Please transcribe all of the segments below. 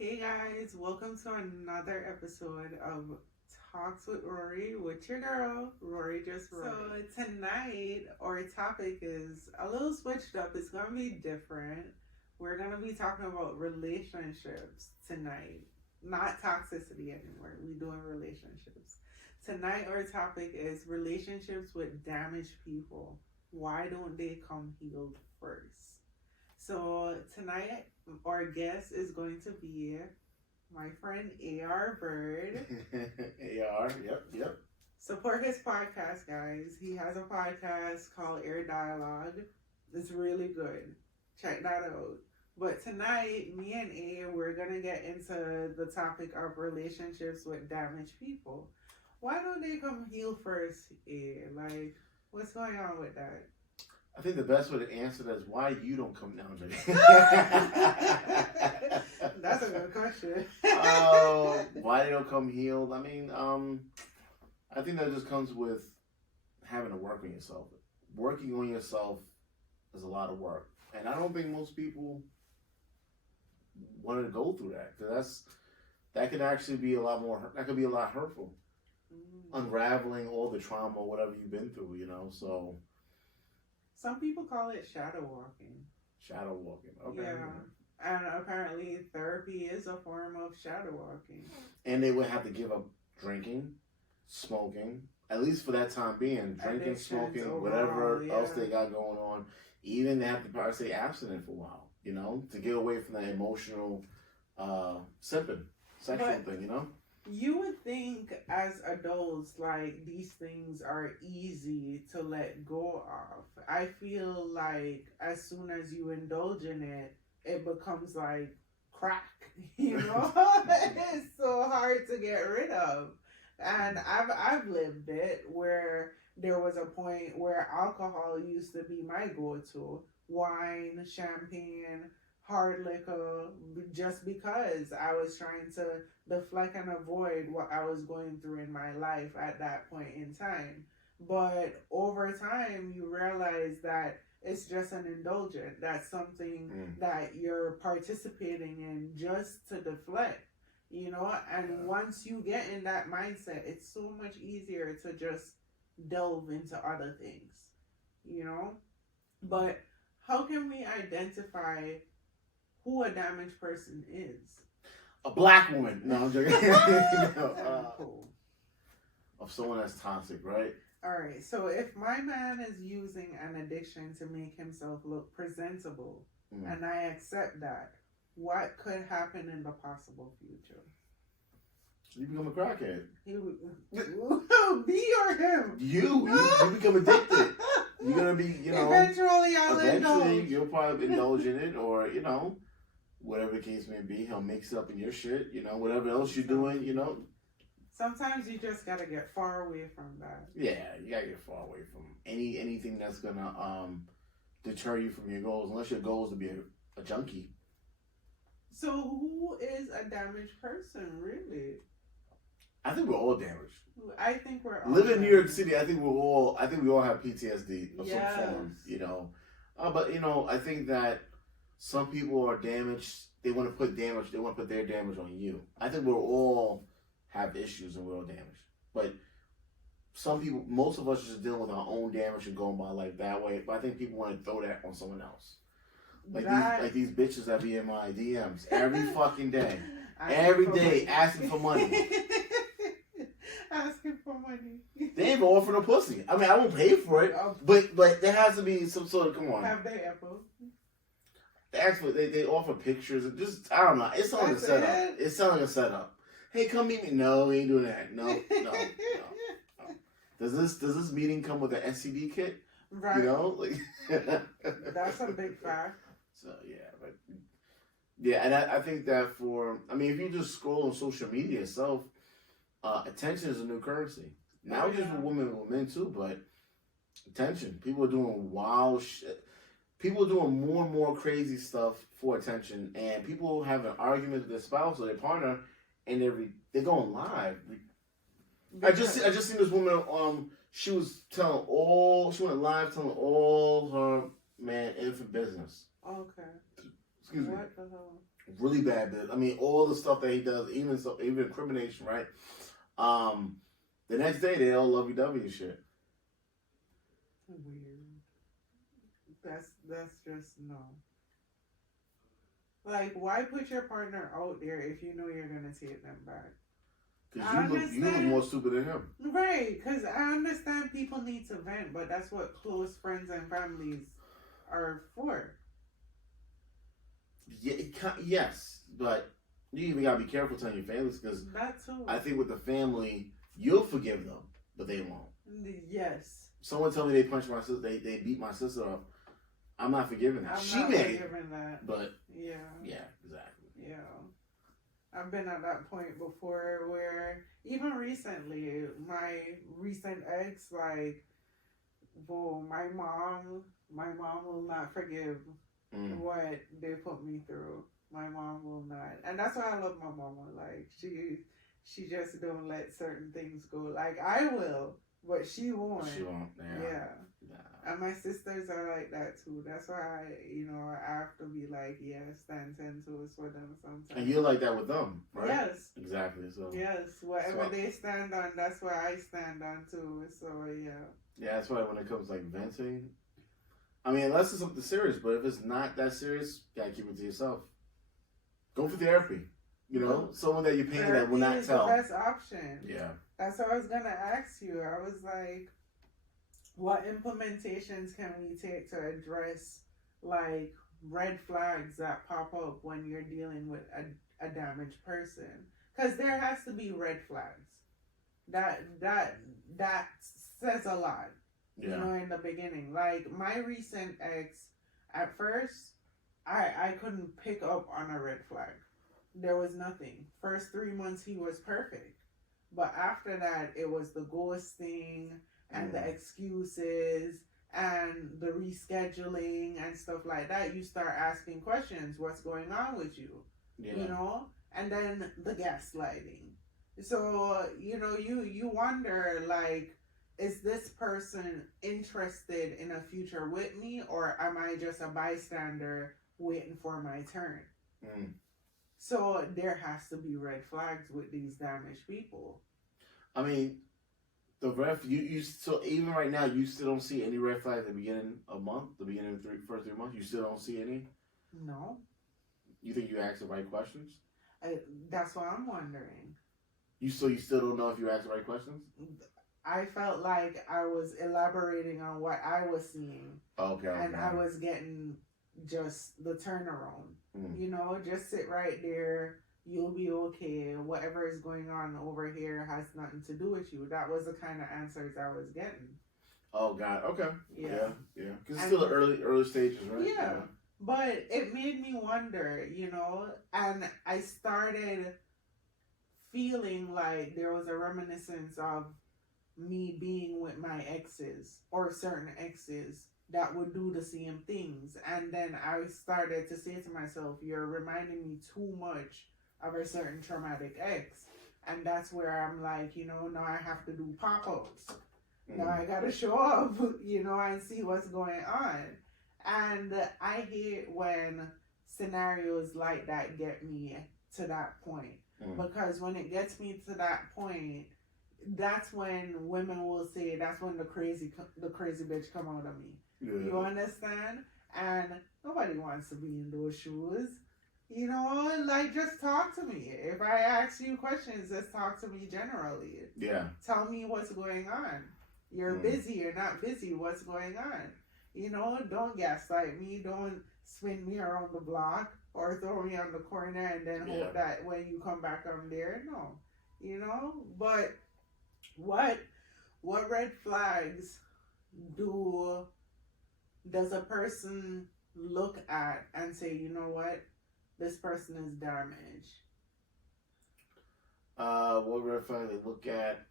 Hey guys, welcome to another episode of Talks with Rory with your girl, Rory Just Rory. So tonight our topic is a little switched up. It's gonna be different. We're gonna be talking about relationships tonight. Not toxicity anymore. We doing relationships. Tonight our topic is relationships with damaged people. Why don't they come healed first? So tonight our guest is going to be my friend AR Bird. AR, yep. Support his podcast, guys. He has a podcast called Air Dialogue. It's really good. Check that out. But tonight, me and A, we're gonna get into the topic of relationships with damaged people. Why don't they come heal first, A? Like, what's going on with that? I think the best way to answer that is why you don't come down, Jay. That's a good question. Why they don't come healed? I mean, I think that just comes with having to work on yourself. Working on yourself is a lot of work, and I don't think most people want to go through that because that could actually be a lot more. That could be a lot hurtful. Unraveling all the trauma, or whatever you've been through, so. Some people call it shadow walking. Shadow walking. Okay. Yeah. And apparently therapy is a form of shadow walking. And they would have to give up drinking, smoking, at least for that time being. Drinking, Addictions smoking, overall, whatever yeah. else they got going on. Even they have to probably stay abstinent for a while, to get away from that emotional sexual thing, You would think as adults, like, these things are easy to let go of. I feel like as soon as you indulge in it, it becomes like crack, It's so hard to get rid of. And I've lived it where there was a point where alcohol used to be my go-to. Wine, champagne, hard liquor, just because I was trying to deflect and avoid what I was going through in my life at that point in time. But over time, you realize that it's just an indulgent. That's something that you're participating in just to deflect, And once you get in that mindset, it's so much easier to just delve into other things, But how can we identify who a damaged person is? A black woman. No, I'm joking. Cool. Of someone that's toxic, right? All right. So if my man is using an addiction to make himself look presentable, and I accept that, what could happen in the possible future? You become a crackhead. Me or him? You become addicted. You're gonna be, Eventually, you'll probably indulge in it, or whatever the case may be, he'll mix up in your shit, whatever else you're doing, Sometimes you just gotta get far away from that. Yeah, you gotta get far away from anything that's gonna deter you from your goals, unless your goal is to be a junkie. So who is a damaged person, really? I think we're all damaged. I think we're all living in New York City. I think we all have PTSD of yes. some form, but I think that some people are damaged. They want to put their damage on you. I think we'll all have issues and we're all damaged. But some people, most of us, are just dealing with our own damage and going by life that way. But I think people want to throw that on someone else. Like these bitches that be in my DMs every fucking day. Every day asking for money. Asking for money. They ain't even offering a pussy. I mean, I won't pay for it, but there has to be some sort of, come on. Have they ever? They offer pictures and just, I don't know. It sounds like a setup. It sounds like a setup. Hey, come meet me. No, we ain't doing that. No. Does this meeting come with an STD kit? Right. That's a big fact. So and I think that if you just scroll on social media itself, attention is a new currency. Not just for women, with men too, but attention. People are doing wild shit. People are doing more and more crazy stuff for attention, and people have an argument with their spouse or their partner, and they're going live. I just seen this woman. She went live telling all her man infant business. Okay. Excuse me. What the hell? really bad business. I mean, all the stuff that he does, even incrimination, right? The next day they all lovey-dovey and shit. Weird. That's just no. Like, why put your partner out there if you know you're gonna take them back? Because you look more stupid than him. Right, because I understand people need to vent, but that's what close friends and families are for. Yeah, yes, but you even gotta be careful telling your families, because That too. I think with the family, you'll forgive them, but they won't. Yes. Someone told me they punched my sister, they beat my sister up. I'm not forgiving that. I'm not forgiving that. But yeah, exactly. Yeah. I've been at that point before where even recently, my recent ex, like, well, my mom will not forgive what they put me through. My mom will not. And that's why I love my mama. Like, she just don't let certain things go. Like, I will, but she won't. She won't. Yeah. And my sisters are like that too. That's why I have to be like, stand 10 toes for them sometimes. And you're like that with them, right? Yes. Exactly. So yes, whatever they stand on, that's where I stand on too. So yeah. Yeah, that's why when it comes like venting, I mean, unless it's something serious, but if it's not that serious, you gotta keep it to yourself. Go for therapy. You know, someone that you're paying that will not tell. Therapy is the best option. Yeah. That's what I was gonna ask you. I was like, what implementations can we take to address like red flags that pop up when you're dealing with a damaged person? Because there has to be red flags. That says a lot. Yeah. You know, in the beginning. Like my recent ex, at first, I couldn't pick up on a red flag. There was nothing. First 3 months he was perfect. But after that, it was the ghosting and the excuses and the rescheduling and stuff like that. You start asking questions. What's going on with you? Yeah. You know? And then the gaslighting. So, you wonder, like, is this person interested in a future with me, or am I just a bystander waiting for my turn? So there has to be red flags with these damaged people. I mean, you so even right now, you still don't see any red flags at the beginning of the first 3 months. You still don't see any. No. You think you asked the right questions? That's what I'm wondering. You still don't know if you asked the right questions? I felt like I was elaborating on what I was seeing. Okay. And I was getting just the turnaround. Just sit right there. You'll be okay. Whatever is going on over here has nothing to do with you. That was the kind of answers I was getting. Oh God. Okay. Yeah. Because it's still the early stages, right? Yeah. But it made me wonder, and I started feeling like there was a reminiscence of me being with my exes or certain exes that would do the same things. And then I started to say to myself, you're reminding me too much of a certain traumatic ex. And that's where I'm like, now I have to do pop-ups. Now I gotta show up, and see what's going on. And I hate when scenarios like that get me to that point. Because when it gets me to that point, that's when women will say, that's when the crazy bitch come out of me. Yeah. You understand? And nobody wants to be in those shoes. Like, just talk to me. If I ask you questions, just talk to me generally. Yeah. Tell me what's going on. You're busy, you're not busy, what's going on? Don't gaslight me, don't spin me around the block or throw me on the corner and then hope that when you come back I'm there. No. But what red flags does a person look at and say, you know what, this person is damaged? What red flag they look at?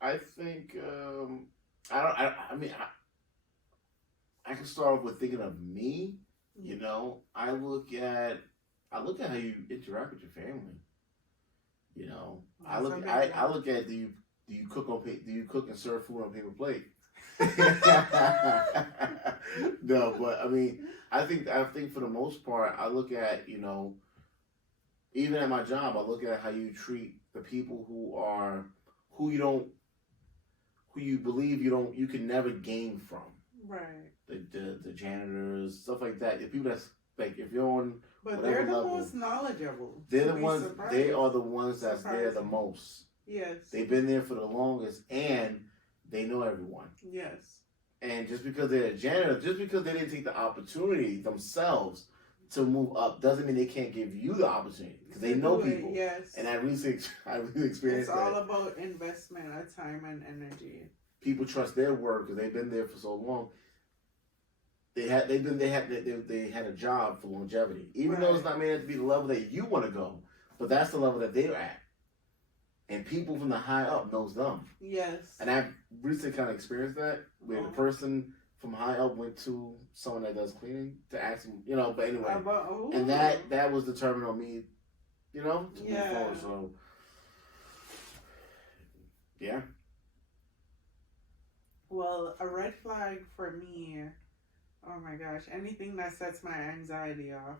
I think I can start off with thinking of me. I look at how you interact with your family. I look at do you cook and serve food on paper plate? No, but I mean, I think for the most part, I look at, even at my job, I look at how you treat the people who you don't, who you believe you can never gain from. Right. The janitors, stuff like that. The people that's like, if you're on But whatever they're the level, most knowledgeable. they're to the be ones. surprised. They are the ones that's there the Surprising. most. Yes. They've been there for the longest, and they know everyone. Yes. And just because they're a janitor, just because they didn't take the opportunity themselves to move up, doesn't mean they can't give you the opportunity because they know do it, people. Yes. And I really experienced It's that. all about investment of time and energy. People trust their word because they've been there for so long. They had a job for longevity, even though it's not made to be the level that you want to go, but that's the level that they're at. And people from the high up knows them. Yes. And I've recently kind of experienced that, where the person from high up went to someone that does cleaning to ask them, but anyway. And that was determined on me, to move forward. So, yeah. Well, a red flag for me, oh my gosh, anything that sets my anxiety off.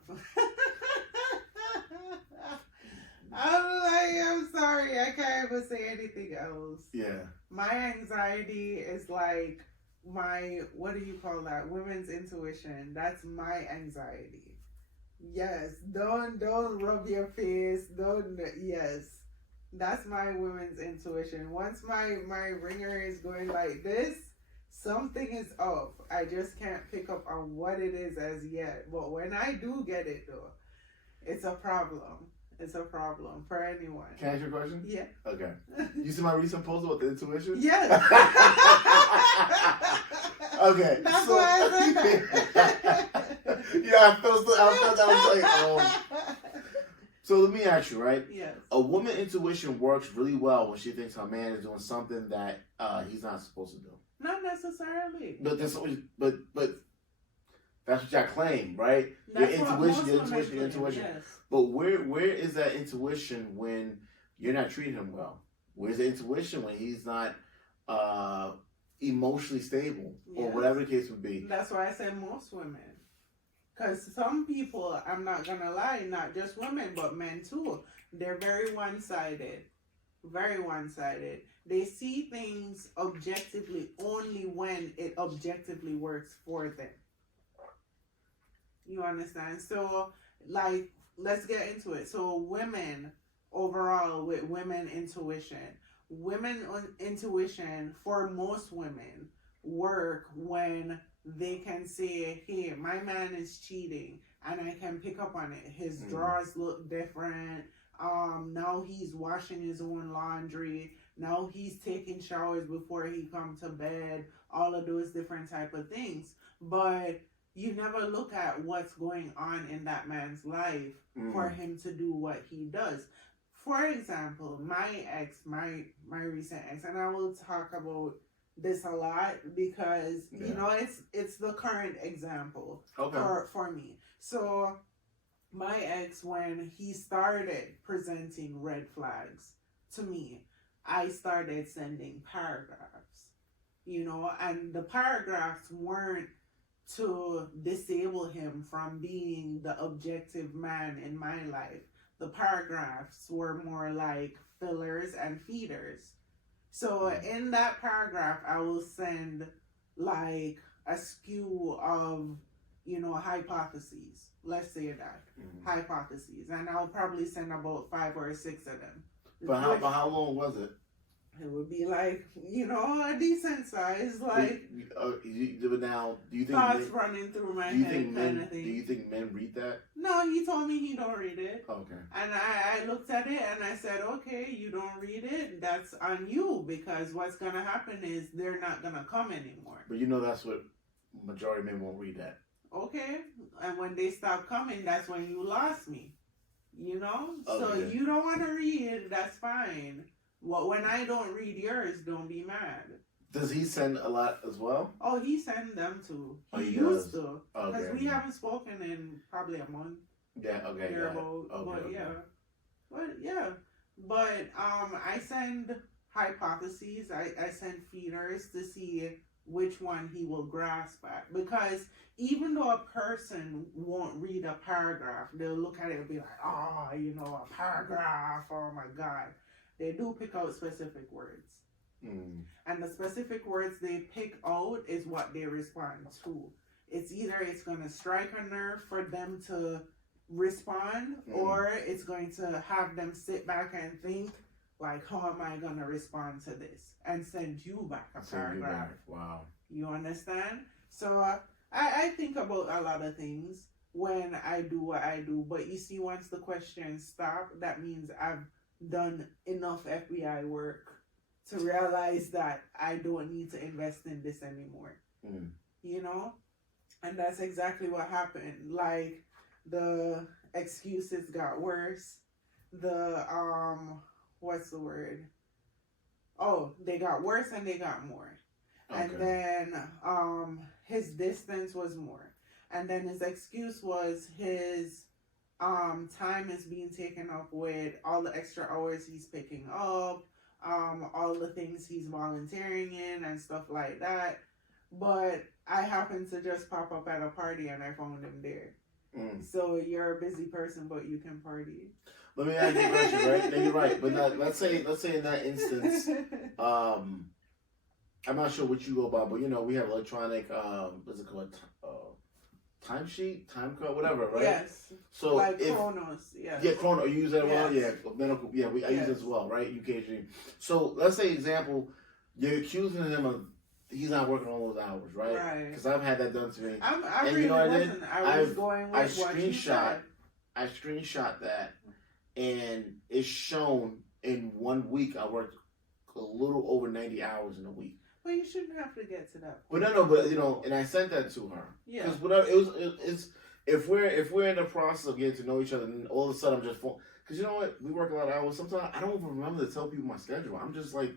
I'm sorry, I can't even say anything else. Yeah. My anxiety is like what do you call that? Women's intuition. That's my anxiety. Yes. Don't rub your face. Yes. That's my women's intuition. Once my ringer is going like this, something is off. I just can't pick up on what it is as yet. But when I do get it though, it's a problem. It's a problem for anyone. Can I ask you a question? Yeah. Okay. You see my recent post about the intuition? Yes. Okay. That's why I said that. Yeah, I felt that. I was like, So let me ask you, right? Yes. A woman intuition works really well when she thinks her man is doing something that he's not supposed to do. Not necessarily. But that's what y'all claim, right? That's your intuition. Yes. But where is that intuition when you're not treating him well? Where's the intuition when he's not emotionally stable or whatever the case would be? That's why I said most women. Because some people, I'm not going to lie, not just women, but men too, they're very one-sided. Very one-sided. They see things objectively only when it objectively works for them. You understand? So, like, let's get into it. So, women overall with women intuition. Women intuition for most women work when they can say, hey, my man is cheating and I can pick up on it. His drawers look different. Now he's washing his own laundry. Now he's taking showers before he come to bed. All of those different type of things. But you never look at what's going on in that man's life for him to do what he does. For example, my ex, my recent ex, and I will talk about this a lot because it's the current example for me. So my ex, when he started presenting red flags to me, I started sending paragraphs, and the paragraphs weren't to disable him from being the objective man in my life. The paragraphs were more like fillers and feeders. So in that paragraph, I will send like a skew of, hypotheses. Let's say that. Hypotheses. And I'll probably send about 5 or 6 of them. But how long was it? It would be like, a decent size, like now, do you think thoughts running through my head kind of thing. Do you think men read that? No, he told me he don't read it. Okay. And I looked at it and I said, okay, you don't read it, that's on you, because what's going to happen is they're not going to come anymore. But that's what majority of men won't read that. Okay. And when they stop coming, that's when you lost me. Okay. So you don't want to read, that's fine. Well, when I don't read yours, don't be mad. Does he send a lot as well? Oh, he sent them too. He used to. Okay. Because we haven't spoken in probably a month. Yeah, okay. But I send hypotheses. I send feeders to see which one he will grasp at. Because even though a person won't read a paragraph, they'll look at it and be like, oh, a paragraph, oh my God. They do pick out specific words. And the specific words they pick out is what they respond to. It's either it's going to strike a nerve for them to respond, or it's going to have them sit back and think, like, how am I going to respond to this? And send you back a paragraph. Wow. You understand? So I think about a lot of things when I do what I do. But you see, once the questions stop, that means I've done enough FBI work to realize that I don't need to invest in this anymore. And that's exactly what happened. Like, the excuses got worse. The what's the word? Oh, they got worse and they got more. Okay. And then his distance was more. And then his excuse was his time is being taken up with all the extra hours he's picking up, all the things he's volunteering in and stuff like that. But I happened to just pop up at a party and I found him there. So you're a busy person, but you can party. Let me ask you a question, right? No, you're right. But let's say in that instance, I'm not sure what you go by, but we have electronic, what's it called? Timesheet, time card, whatever, right? Yes. So like Chronos, yes. Yeah, Chronos. You use that well? Yes. Yeah, medical. Yeah, I use it as well, right? UKG. So let's say, example, you're accusing him of he's not working all those hours, right? Right. Because I've had that done to me. I really wasn't. I was going with what you said. I screenshot that, and it's shown in 1 week I worked a little over 90 hours in a week. Well, you shouldn't have to get to that point. But and I sent that to her. Yeah. Because whatever it's if we're in the process of getting to know each other, and all of a sudden I'm just because you know what, we work a lot of hours. Sometimes I don't even remember to tell people my schedule. I'm just like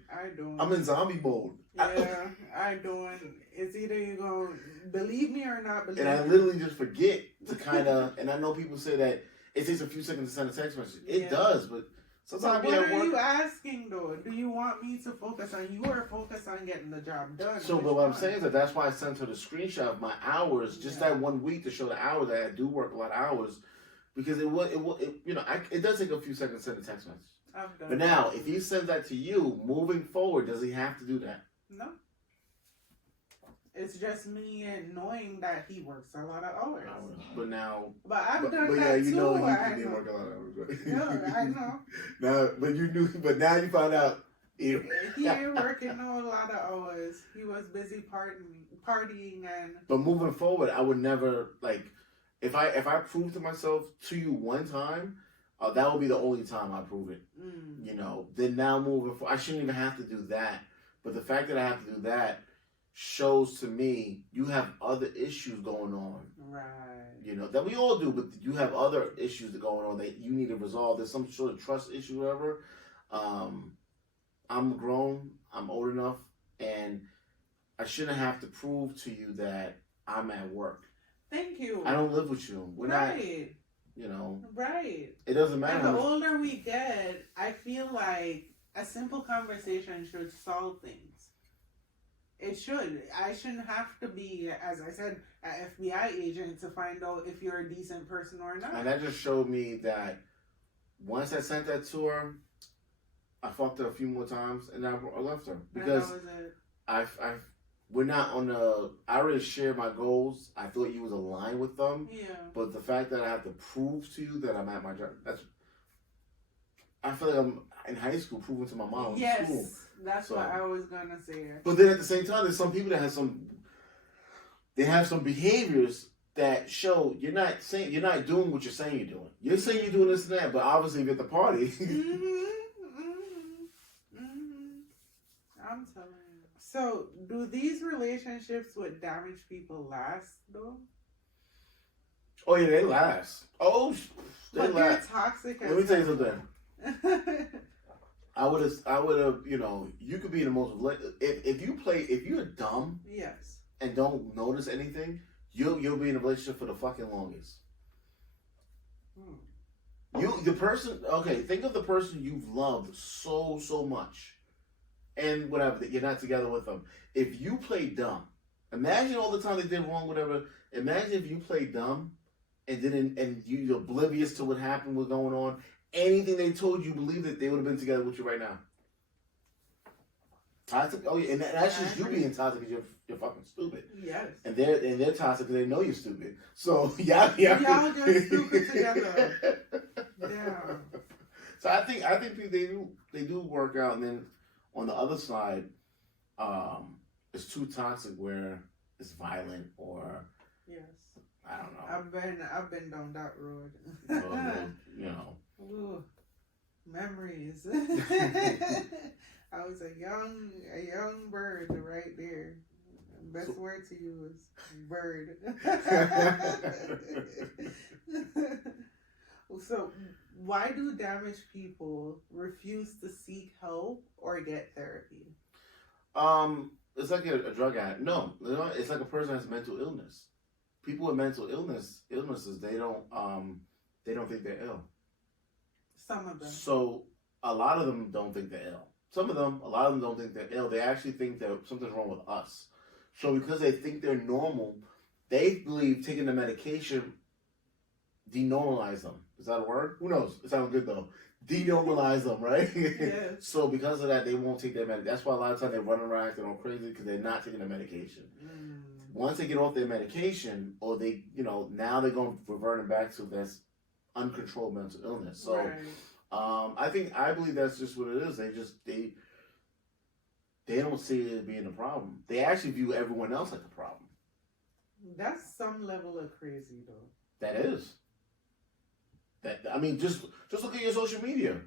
I'm in zombie mode. Yeah, I don't. It's either you're gonna believe me or not believe me. And I literally just forget to kind of. And I know people say that it takes a few seconds to send a text message. It does, but. Sometimes what are you asking though? Do you want me to focus on you or focus on getting the job done? So, but what I'm saying is that's why I sent her the screenshot of my hours, just that 1 week to show the hours that I do work a lot of hours, because it does take a few seconds to send a text message. I've done but now, if he sends that to you, moving forward, does he have to do that? No. It's just me knowing that he works a lot of hours. But now... But I've done that too. You didn't work a lot of hours, right? No, I know. Now, but you knew... But now you found out... He ain't working a lot of hours. He was busy partying and... But moving forward, I would never... Like, if I prove to myself to you one time, that will be the only time I prove it. Then now moving forward... I shouldn't even have to do that. But the fact that I have to do that shows to me you have other issues going on. Right. That we all do, but you have other issues that going on that you need to resolve. There's some sort of trust issue, whatever. I'm grown, I'm old enough, and I shouldn't have to prove to you that I'm at work. Thank you. I don't live with you. We're not, Right. It doesn't matter. And the older we get, I feel like a simple conversation should solve things. It should. I shouldn't have to be, as I said, an FBI agent to find out if you're a decent person or not. And that just showed me that once I sent that to her, I fucked her a few more times, and I left her because we're not on the. I already shared my goals. I thought you was aligned with them. Yeah. But the fact that I have to prove to you that I'm at my job, I feel like I'm in high school proving to my mom. Yes. School. That's what I was gonna say. But then at the same time, there's some people that have some behaviors that show you're not doing what you're saying you're doing. You're saying you're doing this and that, but obviously you're at the party. I'm telling you. So, do these relationships with damaged people last though? Oh yeah, they last. They're toxic. Let me tell you something. I would have, you could be the most, if you're dumb, yes, and don't notice anything, you'll be in a relationship for the fucking longest. Think of the person you've loved so much, and whatever, that you're not together with them. If you play dumb, imagine all the time they did wrong, whatever. Imagine if you play dumb and didn't, and you're oblivious to what happened, what's going on. Anything they told you, believe that they would have been together with you right now. Toxic. Oh yeah, and that's just you being toxic because you're fucking stupid. Yes. And they're toxic because they know you're stupid. So y'all just stupid together. Yeah. So I think people, they do work out, and then on the other side, it's too toxic where it's violent or yes. I don't know. I've been down that road. You know. Ooh, memories. I was a young bird right there. Best word to use, bird. So, why do damaged people refuse to seek help or get therapy? It's like a drug addict. No, it's like a person that has mental illness. People with mental illnesses, they don't think they're ill. Some of them. So a lot of them don't think they're ill. A lot of them don't think they're ill. They actually think that something's wrong with us. So because they think they're normal, they believe taking the medication denormalize them. Is that a word? Who knows? It sounds good though. Denormalize them, right? Yes. So because of that, they won't take their medication. That's why a lot of times they run around acting all crazy because they're not taking the medication. Once they get off their medication, or they, now they're going to reverting back to this uncontrolled mental illness. So, right. I believe that's just what it is. They don't see it as being a problem. They actually view everyone else like a problem. That's some level of crazy, though. That is. Just look at your social media.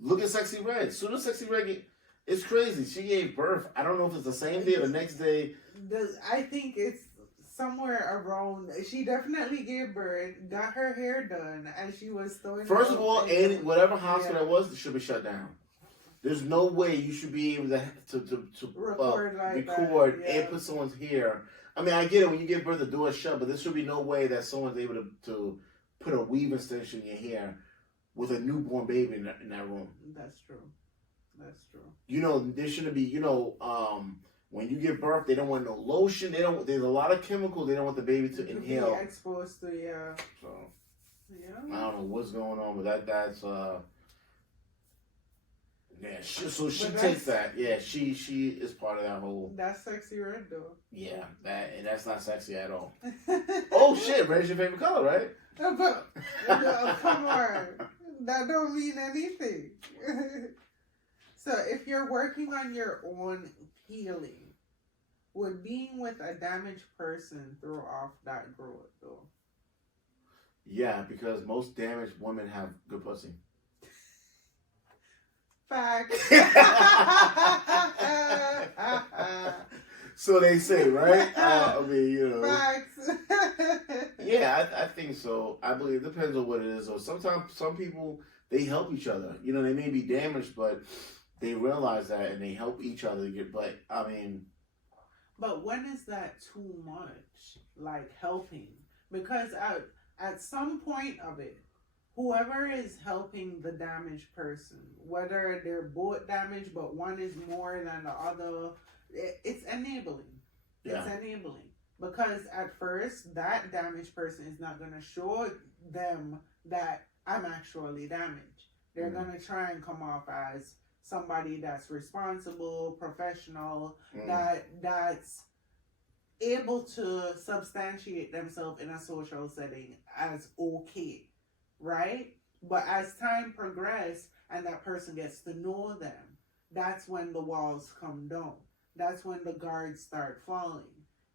Look at Sexy Red. Soon as Sexy Red it's crazy. She gave birth. I don't know if it's the same day or the next day. I think it's somewhere around. She definitely gave birth, got her hair done, and she was throwing. First of all, whatever hospital that was, it should be shut down. There's no way you should be able to record and put someone's hair. I get it when you give birth, the door is shut, but there should be no way that someone's able to put a weave extension in your hair with a newborn baby in that room. That's true. There shouldn't be, when you give birth, they don't want no lotion. There's a lot of chemicals they don't want the baby to inhale. Be exposed to, yeah. So, yeah. I don't know what's going on, but that's, yeah, so she takes that. Yeah, she is part of that whole. That's Sexy Red, though. Yeah, that's not sexy at all. Oh shit, red's your favorite color, right? But come on, that don't mean anything. So if you're working on your own healing, would being with a damaged person throw off that growth, though? Yeah, because most damaged women have good pussy. Facts. So they say, right? Facts. Yeah, I think so. I believe it depends on what it is. So sometimes some people, they help each other. They may be damaged, but they realize that and they help each other. But when is that too much? Like helping? Because at some point of it, whoever is helping the damaged person, whether they're both damaged, but one is more than the other, it's enabling. Yeah. It's enabling. Because at first, that damaged person is not going to show them that I'm actually damaged. They're going to try and come off as somebody that's responsible, professional, that's able to substantiate themselves in a social setting as okay, right? But as time progresses and that person gets to know them, that's when the walls come down. That's when the guards start falling,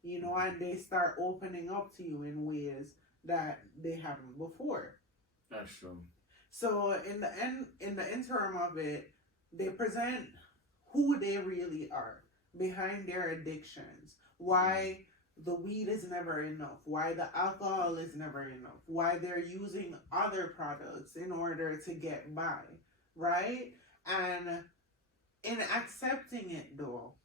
and they start opening up to you in ways that they haven't before. That's true. So in the interim of it, they present who they really are behind their addictions. Why the weed is never enough. Why the alcohol is never enough. Why they're using other products in order to get by, right? And in accepting it though,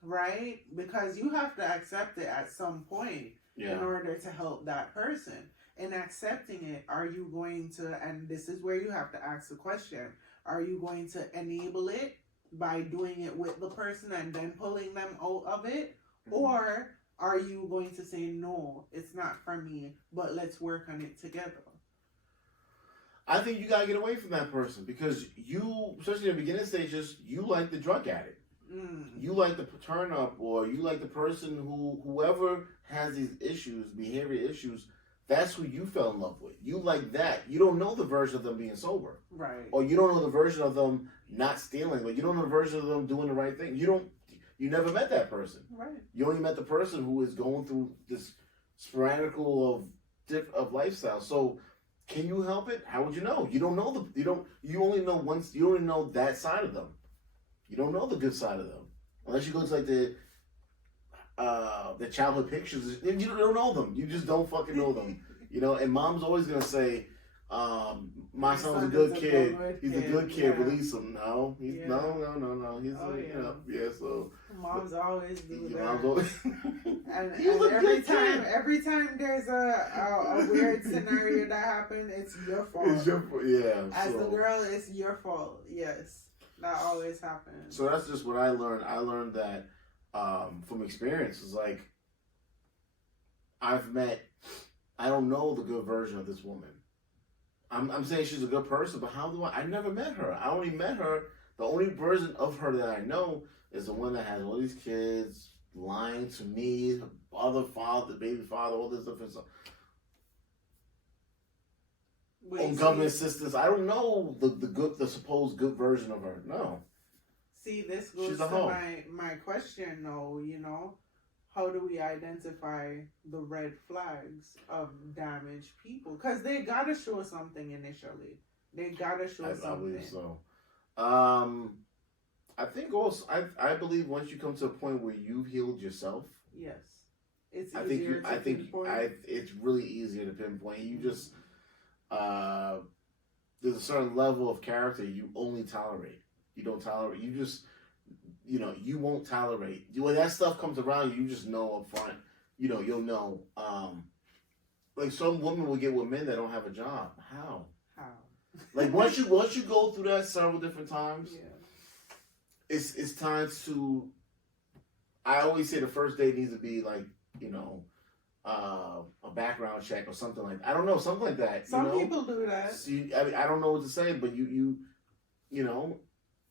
right? Because you have to accept it at some point in order to help that person. In accepting it, are you going to, and this is where you have to ask the question, are you going to enable it by doing it with the person and then pulling them out of it? Or are you going to say, no, it's not for me, but let's work on it together? I think you gotta get away from that person because you, especially in the beginning stages, you like the drug addict. You like the turn up, or you like the person whoever has these issues, behavior issues. That's who you fell in love with. You like that. You don't know the version of them being sober, Right. or you don't know the version of them not stealing, or you don't know the version of them doing the right thing. You never met that person. Right. You only met the person who is going through this sporadical of lifestyle. So, can you help it? How would you know? You don't know you only know once. You only know that side of them. You don't know the good side of them unless you go to like the childhood pictures. You don't know them. You just don't fucking know them. You know. And mom's always gonna say, "My son's a good kid. He's a good kid. Yeah. Release him." No, he's no. He's yeah. So moms always do that. Mom's always. And He was a every good time, kid. every time there's a weird scenario that happens, it's your fault. It's your yeah. As the girl, it's your fault. Yes, that always happens. So that's just what I learned. I learned that from experience. It's like I don't know the good version of this woman. I'm saying she's a good person, but how do I never met her. I only met her. The only version of her that I know is the one that has all these kids, lying to me, other father, baby father, all this different stuff. On government assistance. I don't know the supposed good version of her. No. See, this goes She's to a hoe. my question though, how do we identify the red flags of damaged people? Because they gotta show something initially. They gotta show something. I believe so. I think also I believe once you come to a point where you've healed yourself, Yes. It's I easier think to pinpoint. it's really easier to pinpoint. You just there's a certain level of character you only tolerate. You don't tolerate. You just you won't tolerate. When that stuff comes around, you just know up front. You'll know. Like some women will get with men that don't have a job. How? Like once you go through that several different times, Yeah. it's time to. I always say the first date needs to be like a background check or something like that. I don't know, something like that. Some people do that. See, I don't know what to say, but you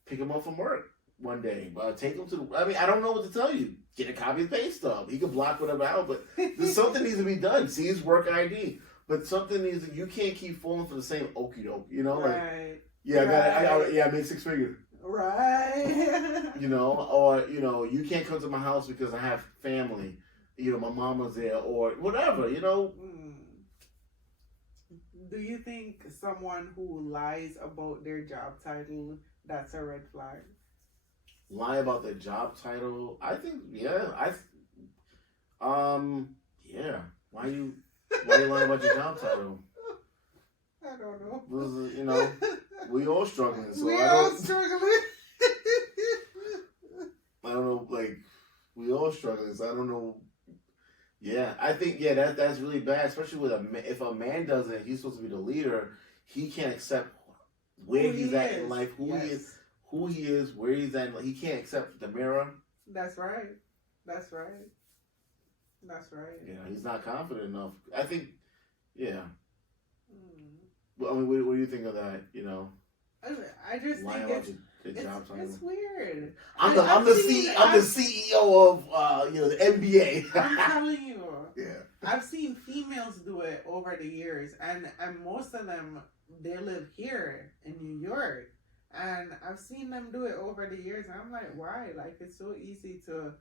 pick him up from work one day, take him to. I don't know what to tell you. Get a copy of the pay stub. He can block whatever out, but something needs to be done. See his work ID. But something needs. You can't keep falling for the same okie doke. Right. I make 6 figures. Right. Or you can't come to my house because I have family. My mama's there, or whatever. Do you think someone who lies about their job title, that's a red flag? Lie about their job title? I think, yeah. Yeah. Why you lying about your job title? I don't know. We all struggling. So we all struggling. I don't know, like, we all struggling, so I don't know. Yeah, I think, that's really bad, especially with if a man does it, he's supposed to be the leader, he can't accept where he's at in life, who he is, where he's at. He can't accept the mirror. That's right. Yeah, he's not confident enough. I think, yeah. Well, what do you think of that? I just lying think about your job title. it's weird. I'm the CEO of the NBA. I'm telling you. Yeah. I've seen females do it over the years, and most of them, they live here in New York, and I've seen them do it over the years, and I'm like, why? Like, it's so easy to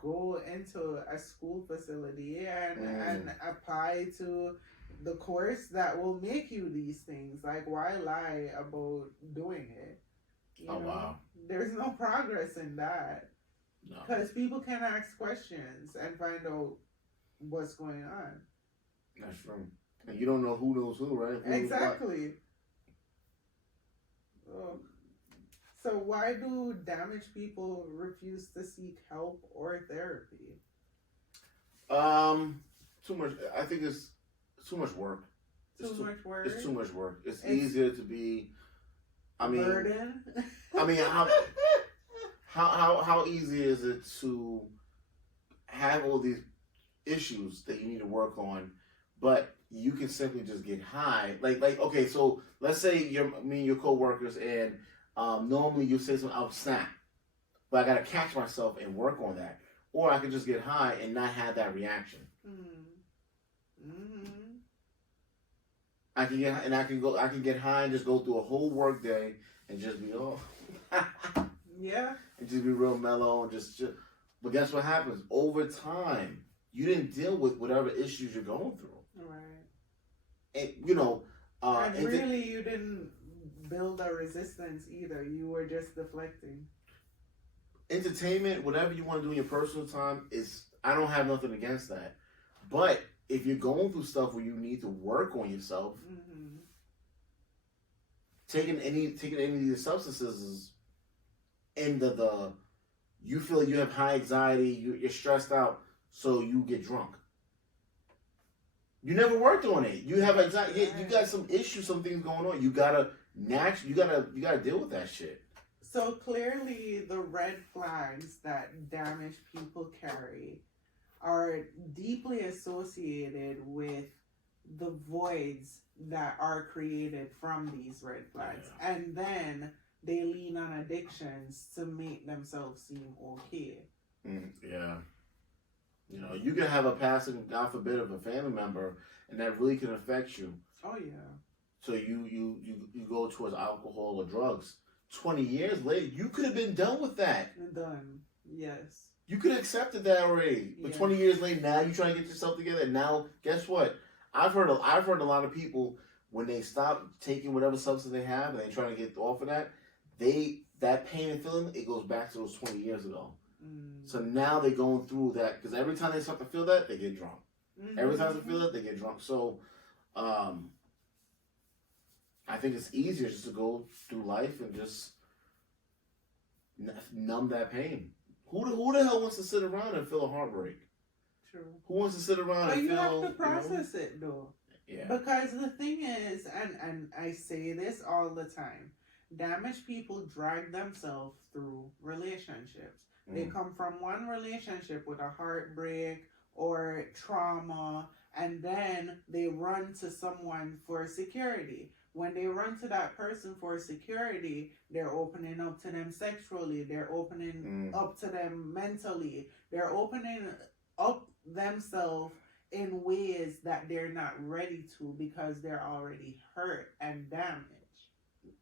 go into a school facility and apply to the course that will make you these things. Like, why lie about doing it? Wow. There's no progress in that. No. Because people can ask questions and find out what's going on. That's true. And you don't know who knows who, right? Exactly. So why do damaged people refuse to seek help or therapy? Too much. I think it's too much work. Too much work. It's too much work. It's easier to be. Burden. how easy is it to have all these issues that you need to work on, but you can simply just get high? Like okay, so let's say me and your coworkers, and normally you say something, I'll snap, but I gotta catch myself and work on that, or I can just get high and not have that reaction. Mm-hmm. I can get high and just go through a whole work day and just be Yeah. and just be real mellow and just. But guess what happens? Over time, you didn't deal with whatever issues you're going through. Right. And and really, you didn't build a resistance either. You were just deflecting. Entertainment, whatever you want to do in your personal time, I don't have nothing against that. But if you're going through stuff where you need to work on yourself, Mm-hmm. taking any of these substances is you feel you have high anxiety, you're stressed out, so you get drunk. You never worked on it. You have anxiety. You got some issues, some things going on. You gotta deal with that shit. So clearly, the red flags that damaged people carry are deeply associated with the voids that are created from these red flags. Yeah. And then they lean on addictions to make themselves seem okay. Yeah. You can have a passing, God forbid, of a family member, and that really can affect you. Oh, yeah. So you go towards alcohol or drugs. 20 years later, you could have been done with that. Done. Yes. You could have accepted that already. But Yeah. 20 years later, now you're trying to get yourself together. And now, guess what? I've heard a lot of people, when they stop taking whatever substance they have and they're trying to get off of that, that pain and feeling, it goes back to those 20 years ago. So now they're going through that, because every time they start to feel that, they get drunk. Mm-hmm. Every time they feel that, they get drunk. So I think it's easier just to go through life and just numb that pain. Who the hell wants to sit around and feel a heartbreak? True. Who wants to sit around But and you feel... have to process it, though. Yeah. Because the thing is, and I say this all the time, damaged people drag themselves through relationships. They come from one relationship with a heartbreak or trauma, and then they run to someone for security. When they run to that person for security, they're opening up to them sexually, they're opening up to them mentally, they're opening up themselves in ways that they're not ready to, because they're already hurt and damaged.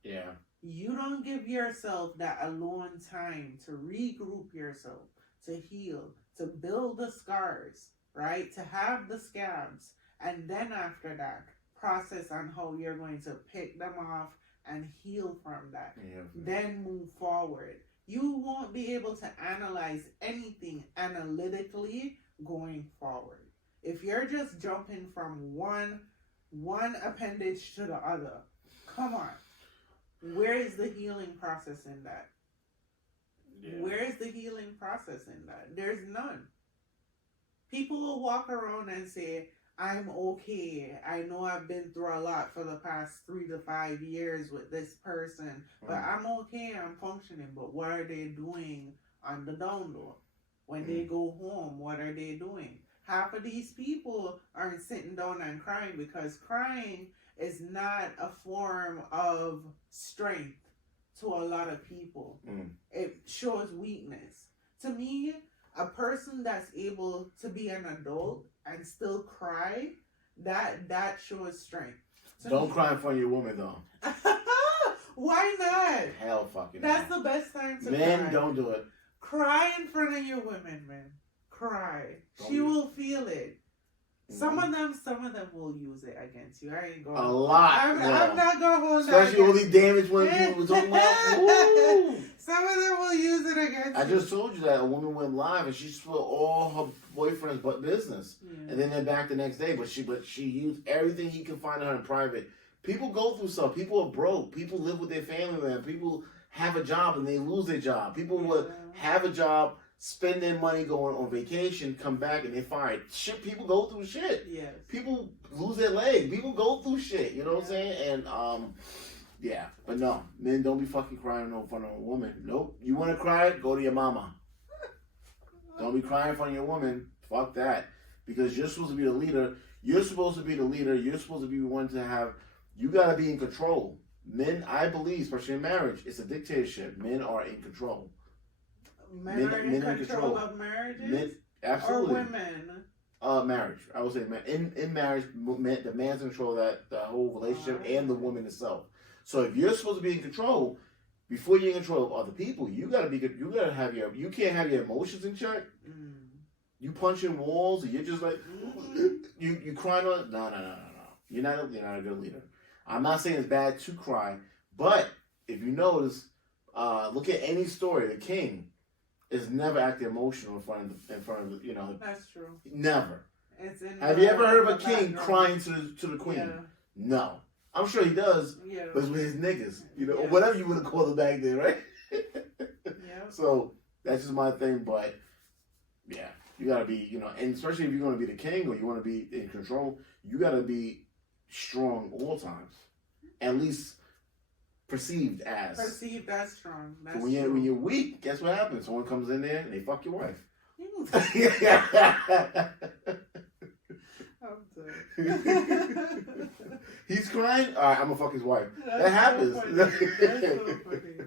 Yeah. You don't give yourself that alone time to regroup yourself, to heal, to build the scars, right? To have the scabs. And then after that, process on how you're going to pick them off and heal from that. Yeah. Then move forward. You won't be able to analyze anything analytically going forward. If you're just jumping from one appendage to the other, come on. Where is the healing process in that? Yeah. Where is the healing process in that? There's none. People will walk around and say, I'm okay. I know I've been through a lot for the past 3 to 5 years with this person, but I'm okay, I'm functioning. But what are they doing on the down low? When they go home, what are they doing? Half of these people aren't sitting down and crying, because crying is not a form of strength to a lot of people. It shows weakness. To me, a person that's able to be an adult and still cry, that shows strength. Don't cry in front of your woman, though. Why not? Hell fucking That's the best time to cry. Men, don't do it. Cry in front of your women, man. Cry. She will feel it. Some of them will use it against you. I ain't going. A lot. I'm not gonna hold that. Especially all these damaged women people were talking about. Woo! Some of them will use it against you. I just told you that a woman went live and she spilled all her boyfriend's business, and then they're back the next day. But she used everything he could find her in private. People go through stuff. People are broke. People live with their family, man. People have a job and they lose their job. People will have a job, spend their money going on vacation, come back and they're fired. Shit, people go through shit. Yes. People lose their leg. People go through shit. You know what I'm saying? And Yeah, but no, men don't be fucking crying in front of a woman. Nope. You want to cry? Go to your mama. Don't be crying in front of your woman. Fuck that. Because you're supposed to be the leader. You're supposed to be the leader. You're supposed to be one to have. You gotta be in control. Men, I believe, especially in marriage, it's a dictatorship. Men are in control. Men are in control of marriages? Men, absolutely. Or women? Marriage. I would say in marriage, the man's in control of that the whole relationship and the woman itself. So if you're supposed to be in control, before you're in control of other people, you gotta be good. You gotta have you can't have your emotions in check. Mm. You punching walls, and you're just like you crying on. No. You're not a good leader. I'm not saying it's bad to cry, but if you notice, look at any story. The king is never acting emotional in front of That's true. Never. It's Have you ever heard of a king crying to the queen? Yeah. No. I'm sure he does, Yeah. but it's with his niggas, or whatever you would have called it back then, right? Yeah. So that's just my thing, but yeah, you gotta be, and especially if you're gonna be the king or you want to be in control, you gotta be strong all times, at least perceived as strong. So when you're weak, guess what happens? Someone comes in there and they fuck your wife. He's crying. All right, I'm gonna fuck his wife. That happens. That's so funny.